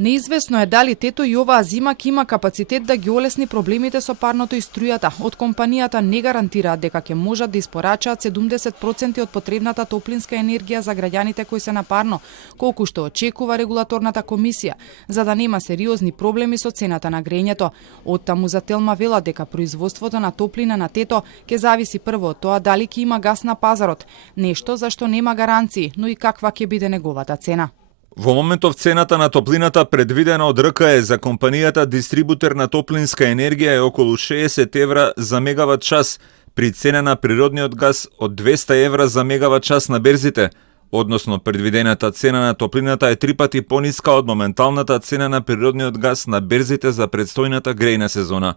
Неизвестно е дали Тето и оваа зима ќе има капацитет да ги олесни проблемите со парното и струјата. Од компанијата не гарантираат дека ќе можат да испорачаат 70% од потребната топлинска енергија за граѓаните кои се на парно, колку што очекува регулаторната комисија, за да нема сериозни проблеми со цената на грењето. Оттаму за Телма велат дека производството на топлина на Тето ќе зависи прво од тоа дали ќе има газ на пазарот, нешто за што нема гаранции, но и каква ќе биде неговата цена. Во моментов цената на топлината предвидена од РКЕ за компанијата дистрибутер на топлинска енергија е околу 60 евра за мегават час, при цена на природниот газ од 200 евра за мегават час на берзите, односно предвидената цена на топлината е 3 пати пониска од моменталната цена на природниот газ на берзите за предстојната грејна сезона.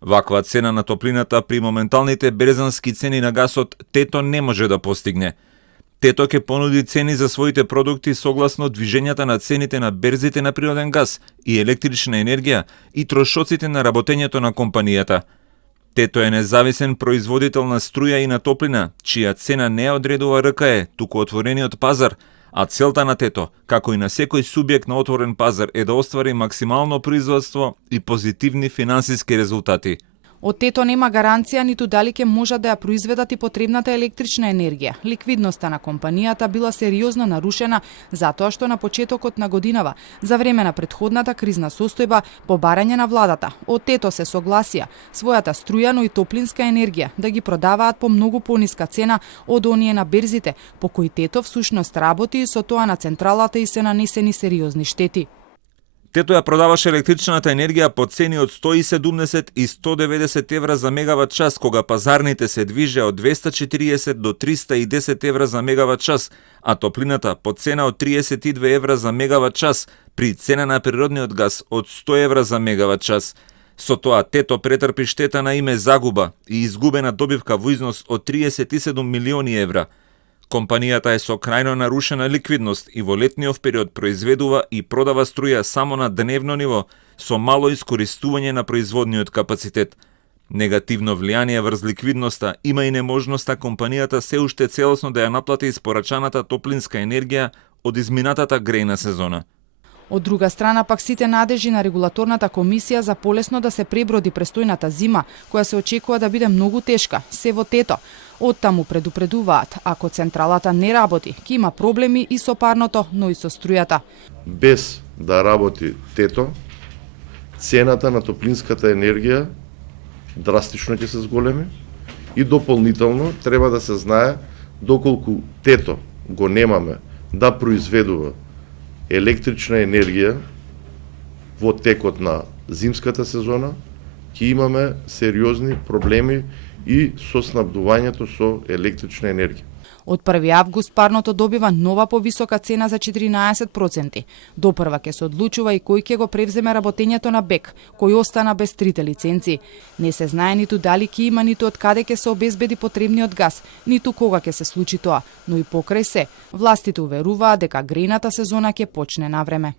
Ваква цена на топлината при моменталните берзански цени на газот Тето не може да постигне. Тето ќе понуди цени за своите продукти согласно движењата на цените на берзите на природен газ и електрична енергија и трошоците на работењето на компанијата. Тето е независен производител на струја и на топлина, чија цена не одредува РКЕ, туку отворениот пазар, а целта на Тето, како и на секој субјект на отворен пазар, е да оствари максимално производство и позитивни финансиски резултати. Од Тето нема гаранција ниту дали ќе можат да ја произведат и потребната електрична енергија. Ликвидноста на компанијата била сериозно нарушена затоа што на почетокот на годинава, за време на претходната кризна состојба, по барање на владата, од Тето се согласија својата струја, но и топлинска енергија да ги продаваат по многу пониска цена од оние на берзите, по кои Тето всушност работи и со тоа на централата и се нанесени сериозни штети. Тето ја продаваше електричната енергија по цени од 170 и 190 евра за мегават час, кога пазарните се движеа од 240 до 310 евра за мегават час, а топлината по цена од 32 евра за мегават час, при цена на природниот газ од 100 евра за мегават час. Со тоа Тето претрпи штета на име загуба и изгубена добивка во износ од 37 милиони евра. Компанијата е со крајно нарушена ликвидност и во летниот период произведува и продава струја само на дневно ниво, со мало искористување на производниот капацитет. Негативно влијание врз ликвидноста има и неможноста компанијата се уште целосно да ја наплати испорачаната топлинска енергија од изминатата грејна сезона. Од друга страна, пак сите надежи на регулаторната комисија за полесно да се преброди престојната зима, која се очекува да биде многу тешка, се во Тето. Оттаму предупредуваат, ако централата не работи, ќе има проблеми и со парното, но и со струјата. Без да работи Тето, цената на топлинската енергија драстично ќе се зголеми и дополнително треба да се знае доколку Тето го немаме да произведува електрична енергија во текот на зимската сезона, ќе имаме сериозни проблеми и со снабдувањето со електрична енергија. Од 1 август парното добива нова повисока цена за 14%. Допрва ќе се одлучува и кој ќе го превземе работењето на БЕК, кој остана без трите лиценци. Не се знае ниту дали ќе има, ниту од каде ќе се обезбеди потребниот газ, ниту кога ќе се случи тоа, но и покрај се, властите уверуваат дека грејната сезона ќе почне навреме.